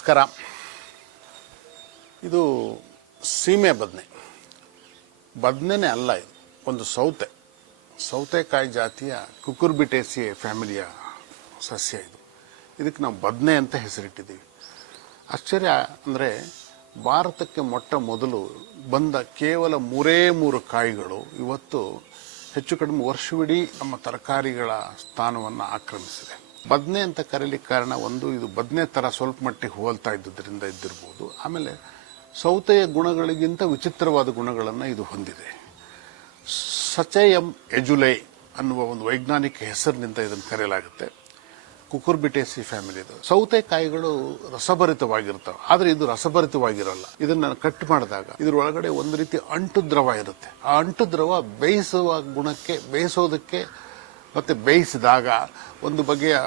ನಮಸ್ಕಾರ. ಇದು ಸೀಮೆ ಬದನೆ. ಬದನೆ ಅಲ್ಲ ಇದು, ಒಂದು ಸೌತೆ. ಸೌತೆಕಾಯಿ ಜಾತಿಯ ಕುಕುರ್ಬಿಟೇಸಿ ಫ್ಯಾಮಿಲಿಯ ಸಸ್ಯ ಇದು. ಇದಕ್ಕೆ ನಾವು ಬದನೆ ಅಂತ ಹೆಸರಿಟ್ಟಿದ್ದೀವಿ. ಆಶ್ಚರ್ಯ ಅಂದರೆ ಭಾರತಕ್ಕೆ ಮೊಟ್ಟ ಮೊದಲು ಬಂದ ಕೇವಲ ಮೂರೇ ಮೂರು ಕಾಯಿಗಳು ಇವತ್ತು ಹೆಚ್ಚು ಕಡಿಮೆ ವರ್ಷವಿಡೀ ನಮ್ಮ ತರಕಾರಿಗಳ ಸ್ಥಾನವನ್ನು ಆಕ್ರಮಿಸಿದೆ. ಬದನೆ ಅಂತ ಕರೀಲಿಕ್ಕೆ ಕಾರಣ ಒಂದು, ಇದು ಬದನೆ ಥರ ಸ್ವಲ್ಪ ಮಟ್ಟಿಗೆ ಹೋಲ್ತಾ ಇದ್ದುದರಿಂದ ಇದ್ದಿರ್ಬೋದು. ಆಮೇಲೆ ಸೌತೆಯ ಗುಣಗಳಿಗಿಂತ ವಿಚಿತ್ರವಾದ ಗುಣಗಳನ್ನು ಇದು ಹೊಂದಿದೆ. ಸಚೆಯಂ ಎಜುಲೈ ಅನ್ನುವ ಒಂದು ವೈಜ್ಞಾನಿಕ ಹೆಸರಿನಿಂದ ಇದನ್ನು ಕರೆಯಲಾಗುತ್ತೆ. ಕುಕುರ್ಬಿಟೇಸಿ ಫ್ಯಾಮಿಲಿದು ಸೌತೆಕಾಯಿಗಳು ರಸಭರಿತವಾಗಿರ್ತವೆ, ಆದರೆ ಇದು ರಸಭರಿತವಾಗಿರಲ್ಲ. ಇದನ್ನು ಕಟ್ ಮಾಡಿದಾಗ ಇದರ ಒಳಗಡೆ ಒಂದು ರೀತಿ ಅಂಟು ದ್ರವ ಇರುತ್ತೆ. ಆ ಅಂಟು ದ್ರವ ಬೇಯಿಸುವ ಗುಣಕ್ಕೆ, ಬೇಯಿಸೋದಕ್ಕೆ ಮತ್ತೆ ಬೇಯಿಸಿದಾಗ ಒಂದು ಬಗೆಯ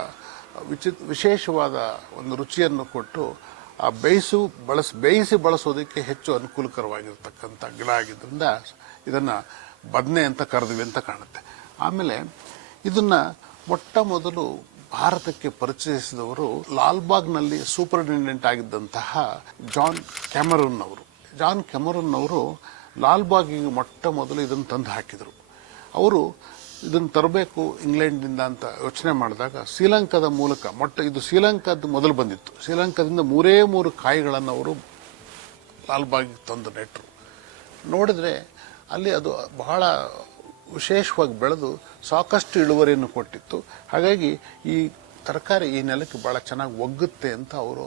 ವಿಚಿತ್ ವಿಶೇಷವಾದ ಒಂದು ರುಚಿಯನ್ನು ಕೊಟ್ಟು ಆ ಬೇಯಿಸು ಬಳಸ್ ಬೇಯಿಸಿ ಬಳಸೋದಕ್ಕೆ ಹೆಚ್ಚು ಅನುಕೂಲಕರವಾಗಿರ್ತಕ್ಕಂಥ ಗಿಡ ಆಗಿದ್ದರಿಂದ ಇದನ್ನು ಬದನೆ ಅಂತ ಕರೆದ್ವಿ ಅಂತ ಕಾಣುತ್ತೆ. ಆಮೇಲೆ ಇದನ್ನು ಮೊಟ್ಟ ಮೊದಲು ಭಾರತಕ್ಕೆ ಪರಿಚಯಿಸಿದವರು ಲಾಲ್ಬಾಗ್ನಲ್ಲಿ ಸೂಪರಿಂಟೆಂಡೆಂಟ್ ಆಗಿದ್ದಂತಹ ಜಾನ್ ಕ್ಯಾಮರೂನ್ ಅವರು. ಜಾನ್ ಕ್ಯಾಮರೂನ್ ಅವರು ಲಾಲ್ಬಾಗಿಗೆ ಮೊಟ್ಟ ಮೊದಲು ಇದನ್ನು ತಂದು ಹಾಕಿದರು. ಅವರು ಇದನ್ನು ತರಬೇಕು ಇಂಗ್ಲೆಂಡ್ನಿಂದ ಅಂತ ಯೋಚನೆ ಮಾಡಿದಾಗ ಶ್ರೀಲಂಕಾದ ಮೂಲಕ, ಮೊಟ್ಟ ಇದು ಶ್ರೀಲಂಕಾದ ಮೊದಲು ಬಂದಿತ್ತು. ಶ್ರೀಲಂಕಾದಿಂದ ಮೂರೇ ಮೂರು ಕಾಯಿಗಳನ್ನು ಅವರು ಲಾಲ್ಬಾಗಿ ತಂದು ನೆಟ್ಟರು. ನೋಡಿದ್ರೆ ಅಲ್ಲಿ ಅದು ಬಹಳ ವಿಶೇಷವಾಗಿ ಬೆಳೆದು ಸಾಕಷ್ಟು ಇಳುವರಿಯನ್ನು ಕೊಟ್ಟಿತ್ತು. ಹಾಗಾಗಿ ಈ ತರಕಾರಿ ಈ ನೆಲಕ್ಕೆ ಭಾಳ ಚೆನ್ನಾಗಿ ಒಗ್ಗುತ್ತೆ ಅಂತ ಅವರು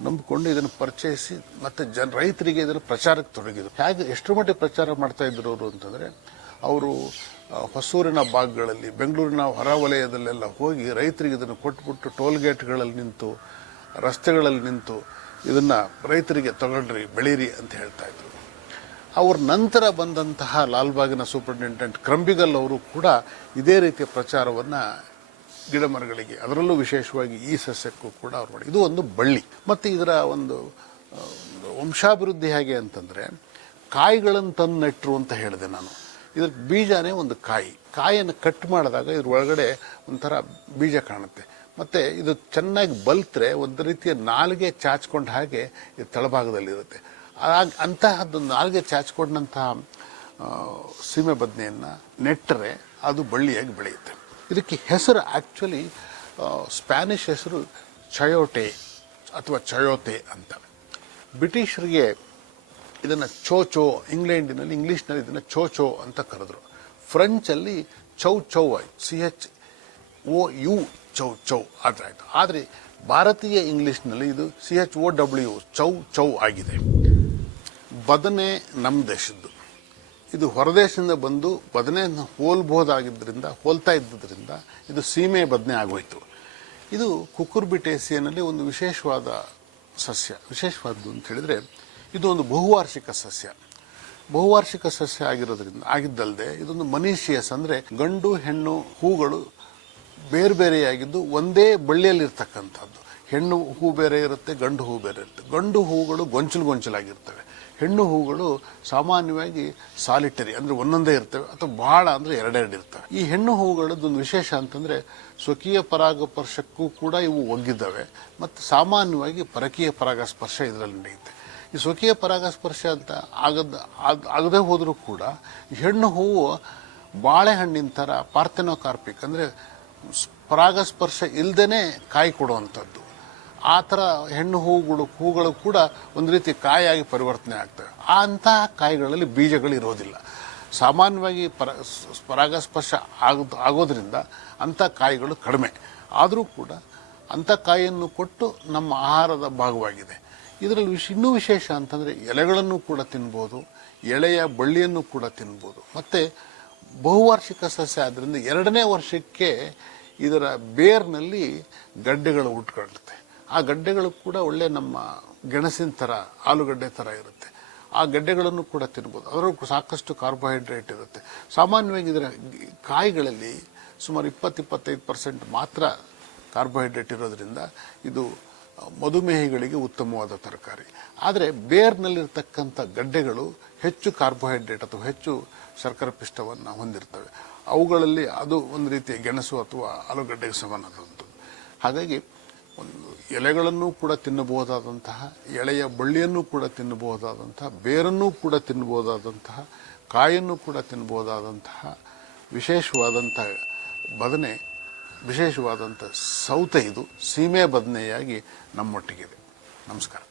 ನಂಬಿಕೊಂಡು ಇದನ್ನು ಪರಿಚಯಿಸಿ ಮತ್ತು ಜನ ರೈತರಿಗೆ ಇದನ್ನು ಪ್ರಚಾರಕ್ಕೆ ತೊಡಗಿದ್ರು. ಹೇಗೆ ಎಷ್ಟು ಮಟ್ಟಿಗೆ ಪ್ರಚಾರ ಮಾಡ್ತಾ ಇದ್ರು ಅವರು ಅಂತಂದರೆ, ಅವರು ಹೊಸೂರಿನ ಭಾಗಗಳಲ್ಲಿ, ಬೆಂಗಳೂರಿನ ಹೊರವಲಯದಲ್ಲೆಲ್ಲ ಹೋಗಿ ರೈತರಿಗೆ ಇದನ್ನು ಕೊಟ್ಬಿಟ್ಟು ಟೋಲ್ ಗೇಟ್ಗಳಲ್ಲಿ ನಿಂತು, ರಸ್ತೆಗಳಲ್ಲಿ ನಿಂತು ಇದನ್ನು ರೈತರಿಗೆ ತಗೊಳ್ರಿ, ಬೆಳೀರಿ ಅಂತ ಹೇಳ್ತಾ ಇದ್ರು. ಅವ್ರ ನಂತರ ಬಂದಂತಹ ಲಾಲ್ಬಾಗಿನ ಸೂಪರಿಂಟೆಂಡೆಂಟ್ ಕ್ರಂಬಿಗಲ್ ಅವರು ಕೂಡ ಇದೇ ರೀತಿಯ ಪ್ರಚಾರವನ್ನು ಗಿಡ ಮರಗಳಿಗೆ ಅದರಲ್ಲೂ ವಿಶೇಷವಾಗಿ ಈ ಸಸ್ಯಕ್ಕೂ ಕೂಡ ಅವ್ರು ಮಾಡಿ. ಇದು ಒಂದು ಬಳ್ಳಿ. ಮತ್ತು ಇದರ ಒಂದು ವಂಶಾಭಿವೃದ್ಧಿ ಹೇಗೆ ಅಂತಂದರೆ, ಕಾಯಿಗಳನ್ನು ತಂದು ನೆಟ್ಟರು ಅಂತ ಹೇಳಿದೆ ನಾನು. ಇದ್ರ ಬೀಜನೇ ಒಂದು ಕಾಯಿ. ಕಾಯಿಯನ್ನು ಕಟ್ ಮಾಡಿದಾಗ ಇದ್ರ ಒಳಗಡೆ ಒಂಥರ ಬೀಜ ಕಾಣುತ್ತೆ. ಮತ್ತೆ ಇದು ಚೆನ್ನಾಗಿ ಬಲ್ತ್ರೆ ಒಂದು ರೀತಿಯ ನಾಲಿಗೆ ಚಾಚ್ಕೊಂಡ ಹಾಗೆ ಇದು ತಳಭಾಗದಲ್ಲಿರುತ್ತೆ ಆಗ ಅಂತಹದ್ದು ನಾಲ್ಗೆ ಚಾಚ್ಕೊಂಡಂತಹ ಸೀಮೆ ಬದನೆಯನ್ನು ನೆಟ್ಟರೆ ಅದು ಬಳ್ಳಿಯಾಗಿ ಬೆಳೆಯುತ್ತೆ. ಇದಕ್ಕೆ ಹೆಸರು ಆಕ್ಚುಲಿ ಸ್ಪ್ಯಾನಿಷ್ ಹೆಸರು ಚಯೋಟೆ ಅಥವಾ ಚಯೋತೆ ಅಂತ. ಬ್ರಿಟಿಷರಿಗೆ ಇದನ್ನು ಚೋಚೋ ಇಂಗ್ಲೆಂಡಿನಲ್ಲಿ, ಇಂಗ್ಲೀಷ್ನಲ್ಲಿ ಇದನ್ನು ಚೋಚೋ ಅಂತ ಕರೆದ್ರು. ಫ್ರೆಂಚಲ್ಲಿ ಚೌ ಚೌ ಆಯಿತು. C H O U chow chow ಆಯ್ತು. ಆದರೆ ಭಾರತೀಯ ಇಂಗ್ಲೀಷ್ನಲ್ಲಿ ಇದು C H O W chow chow ಆಗಿದೆ. ಬದನೆ ನಮ್ಮ ದೇಶದ್ದು. ಇದು ಹೊರದೇಶದಿಂದ ಬಂದು ಬದನೆಯನ್ನು ಹೋಲ್ಬೋದಾಗಿದ್ದರಿಂದ ಹೋಲ್ತಾ ಇದ್ದುದರಿಂದ ಇದು ಸೀಮೆ ಬದನೆ ಆಗೋಯ್ತು. ಇದು ಕುಕುರ್ಬಿಟೇಸಿಯನಲ್ಲಿ ಒಂದು ವಿಶೇಷವಾದ ಸಸ್ಯ, ವಿಶೇಷವಾದ್ದು ಅಂತ ಹೇಳಿದ್ರೆ ಇದು ಒಂದು ಬಹುವಾರ್ಷಿಕ ಸಸ್ಯ. ಬಹುವಾರ್ಷಿಕ ಸಸ್ಯ ಆಗಿರೋದ್ರಿಂದ ಆಗಿದ್ದಲ್ಲದೆ ಇದೊಂದು ಮನೀಷಿಯಸ್ ಅಂದರೆ ಗಂಡು, ಹೆಣ್ಣು, ಹೂಗಳು ಬೇರೆ ಬೇರೆಯಾಗಿದ್ದು ಒಂದೇ ಬಳ್ಳಿಯಲ್ಲಿರ್ತಕ್ಕಂಥದ್ದು. ಹೆಣ್ಣು ಹೂ ಬೇರೆ ಇರುತ್ತೆ, ಗಂಡು ಹೂ ಬೇರೆ ಇರುತ್ತೆ. ಗಂಡು ಹೂಗಳು ಗೊಂಚಲು ಗೊಂಚಲಾಗಿರ್ತವೆ. ಹೆಣ್ಣು ಹೂಗಳು ಸಾಮಾನ್ಯವಾಗಿ ಸಾಲಿಟರಿ ಅಂದರೆ ಒಂದೊಂದೇ ಇರ್ತವೆ, ಅಥವಾ ಭಾಳ ಅಂದರೆ ಎರಡೆರಡು ಇರ್ತವೆ ಈ ಹೆಣ್ಣು ಹೂಗಳದ್ದೊಂದು ವಿಶೇಷ ಅಂತಂದರೆ ಸ್ವಕೀಯ ಪರಾಗಸ್ಪರ್ಶಕ್ಕೂ ಕೂಡ ಇವು ಒಗ್ಗಿದ್ದಾವೆ, ಮತ್ತು ಸಾಮಾನ್ಯವಾಗಿ ಪರಕೀಯ ಪರಾಗಸ್ಪರ್ಶ ಇದರಲ್ಲಿ ನಡೆಯುತ್ತೆ. ಈ ಸ್ವಕೀಯ ಪರಾಗಸ್ಪರ್ಶ ಅಂತ ಆಗದ ಆಗದೇ ಹೋದರೂ ಕೂಡ ಹೆಣ್ಣು ಹೂವು ಬಾಳೆಹಣ್ಣಿನ ಥರ ಪಾರ್ಥೆನೋಕಾರ್ಪಿಕ್ ಅಂದರೆ ಪರಾಗಸ್ಪರ್ಶ ಇಲ್ಲದೇ ಕಾಯಿ ಕೊಡುವಂಥದ್ದು. ಆ ಥರ ಹೆಣ್ಣು ಹೂವುಗಳು ಹೂಗಳು ಕೂಡ ಒಂದು ರೀತಿ ಕಾಯಾಗಿ ಪರಿವರ್ತನೆ ಆಗ್ತವೆ. ಅಂತಹ ಕಾಯಿಗಳಲ್ಲಿ ಬೀಜಗಳು ಇರೋದಿಲ್ಲ ಸಾಮಾನ್ಯವಾಗಿ ಪರ ಪರಾಗಸ್ಪರ್ಶ ಆಗದ ಆಗೋದ್ರಿಂದ ಅಂಥ ಕಾಯಿಗಳು ಕಡಿಮೆ. ಆದರೂ ಕೂಡ ಅಂಥ ಕಾಯಿಯನ್ನು ಕೊಟ್ಟು ನಮ್ಮ ಆಹಾರದ ಭಾಗವಾಗಿದೆ. ಇದರಲ್ಲಿ ವಿಶ್, ಇನ್ನೂ ವಿಶೇಷ ಅಂತಂದರೆ ಎಲೆಗಳನ್ನು ಕೂಡ ತಿನ್ಬೋದು, ಎಳೆಯ ಬಳ್ಳಿಯನ್ನು ಕೂಡ ತಿನ್ಬೋದು. ಮತ್ತು ಬಹುವಾರ್ಷಿಕ ಸಸ್ಯ ಆದ್ದರಿಂದ ಎರಡನೇ ವರ್ಷಕ್ಕೆ ಇದರ ಬೇರ್ನಲ್ಲಿ ಗಡ್ಡೆಗಳು ಉಟ್ಕೊಳ್ಳುತ್ತೆ. ಆ ಗಡ್ಡೆಗಳು ಕೂಡ ಒಳ್ಳೆ ನಮ್ಮ ಗೆಣಸಿನ ಥರ, ಆಲೂಗಡ್ಡೆ ಥರ ಇರುತ್ತೆ. ಆ ಗಡ್ಡೆಗಳನ್ನು ಕೂಡ ತಿನ್ಬೋದು. ಅದರಲ್ಲೂ ಸಾಕಷ್ಟು ಕಾರ್ಬೋಹೈಡ್ರೇಟ್ ಇರುತ್ತೆ. ಸಾಮಾನ್ಯವಾಗಿ ಇದರ ಕಾಯಿಗಳಲ್ಲಿ ಸುಮಾರು ಇಪ್ಪತ್ತು, ಇಪ್ಪತ್ತೈದು ಪರ್ಸೆಂಟ್ ಮಾತ್ರ ಕಾರ್ಬೋಹೈಡ್ರೇಟ್ ಇರೋದ್ರಿಂದ ಇದು ಮಧುಮೇಹಿಗಳಿಗೆ ಉತ್ತಮವಾದ ತರಕಾರಿ. ಆದರೆ ಬೇರ್ನಲ್ಲಿರ್ತಕ್ಕಂಥ ಗಡ್ಡೆಗಳು ಹೆಚ್ಚು ಕಾರ್ಬೋಹೈಡ್ರೇಟ್ ಅಥವಾ ಹೆಚ್ಚು ಸರ್ಕಾರ ಪಿಷ್ಟವನ್ನು ಹೊಂದಿರ್ತವೆ. ಅವುಗಳಲ್ಲಿ ಅದು ಒಂದು ರೀತಿಯ ಗೆಣಸು ಅಥವಾ ಆಲೂಗಡ್ಡೆಗೆ ಸಮಾನದಂಥದ್ದು ಹಾಗಾಗಿ ಒಂದು ಎಲೆಗಳನ್ನು ಕೂಡ ತಿನ್ನಬಹುದಾದಂತಹ, ಎಳೆಯ ಬಳ್ಳಿಯನ್ನು ಕೂಡ ತಿನ್ನಬಹುದಾದಂತಹ, ಬೇರನ್ನು ಕೂಡ ತಿನ್ನಬಹುದಾದಂತಹ ಕಾಯನ್ನು ಕೂಡ ತಿನ್ನಬಹುದಾದಂತಹ ವಿಶೇಷವಾದಂತಹ ಬದನೆ ವಿಶೇಷವಾದಂಥ ಸೌತೆ ಇದು ಸೀಮೆ ಬದನೆಯಾಗಿ ನಮ್ಮೊಟ್ಟಿಗಿದೆ. ನಮಸ್ಕಾರ.